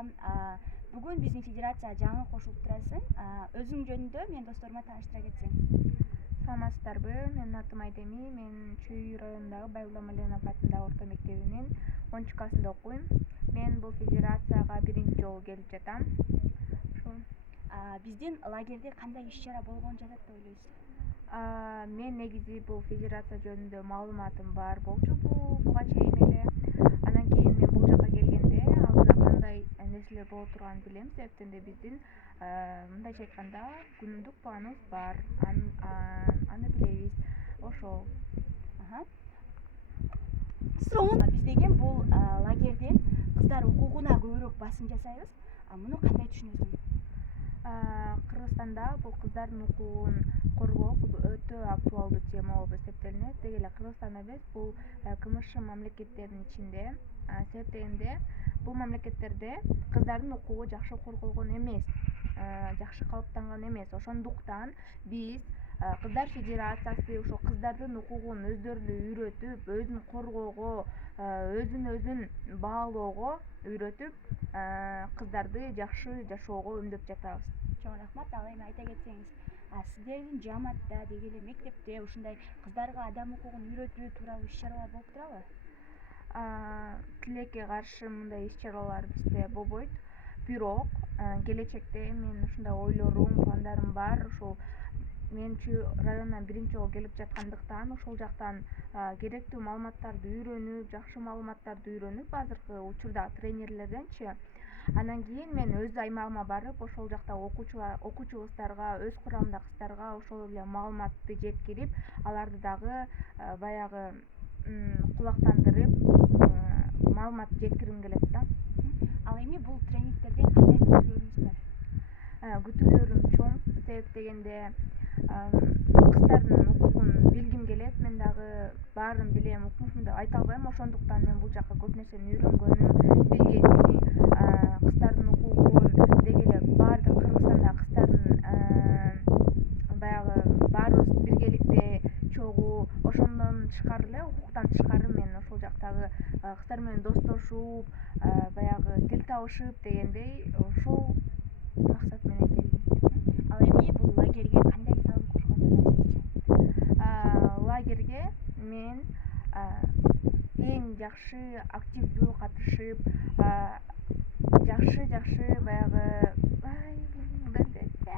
Бүгүн биздин федерация жаңы кошулуп турасың. Өзүң жөнүндө менин досторума тааныштыра кетсең. Саламатсыздарбы? Менин атым Айдеми. Мен Чүй районундагы Байгулда Маленов атындагы орто мектебинин 10-классында окуйм. Мен бул федерацияга биринчи жолу келип жатам. Ушул. Биздин лагерде кандай иш-чара болгон жатат деп ойлойсуз? Мен негизи бул федерация жөнүндө маалыматым бар болчу буга чейин эле. Анан кийин мен бул жака келгенде алдыда кандай нерселер боло турганын билем, себептен да биздин мындайча айтканда күнүмдүк планыбыз бар. Аны билебиз. Ошол. Биз деген бул лагерден кыздар укугуна көбүрөөк басым жасайбыз. Муну кандай түшүнөсүң? Кыргызстанда бул кыздардын укугун коргоо өтө актуалдуу тема болуп эсептелинет. Деги эле Кыргызстан эмес, бул КМШ мамлекеттеринин ичинде. Себеп дегенде бул мамлекеттерде кыздардын укугу жакшы корголгон эмес, жакшы калыптанган эмес. Ошондуктан биз Кыздар федерациясы ошол кыздардын укугун өздөрүнө үйрөтүп, өзүн коргоого, өзүн баалоого үйрөтүп, кыздарды жакшы жашоого үндөп жатабыз. Чоң рахмат. Ал эми айта кетсеңиз, сиздердин жааматта деги эле мектепте ушундай кыздарга адам укугун үйрөтүү тууралуу иш-чаралар болуп турабы? Тилекке каршы мындай иш-чаралар бизде болбойт. Бирок келечекте мен ушундай ойлорум, пландарым бар. Ушул мен Чүй районунан биринчи жолу келип жаткандыктан ошол жактан керектүү маалыматтарды үйрөнүп, жакшы маалыматтарды үйрөнүп, азыркы учурда тренерлерденчи, анан кийин мен өз аймагыма барып, ошол жакта окуучу кыздарга, өз курамдагы кыздарга ошол эле маалыматты жеткирип, аларды дагы баягы кулактандырып, маалымат жеткиргим келет да. Ал эми бул тренингтерден кандай күтүүлөрүңүз бар? Күтүүлөрүм чоң, себеп дегенде кыздардын укугун билгим келет. Мен дагы баарын билем, укмушмун деп айта албайм. Ошондуктан мен бул жака көп нерсени үйрөнгөнүм, билгеним, кыздардын укугун деги эле баардык Кыргызстандагы кыздардын баягы баарыбыз биргеликте чогуу, ошондон тышкары эле, укуктан тышкары мен ошол жактагы кыздар менен достошуп, баягы тил табышып дегендей, ушул максат менен келдим. Ал эми бул лагерге кандай салым кошкон деп ойлойсузчу? Лагерге мен эң жакшы активдүү катышып, жакшы баягы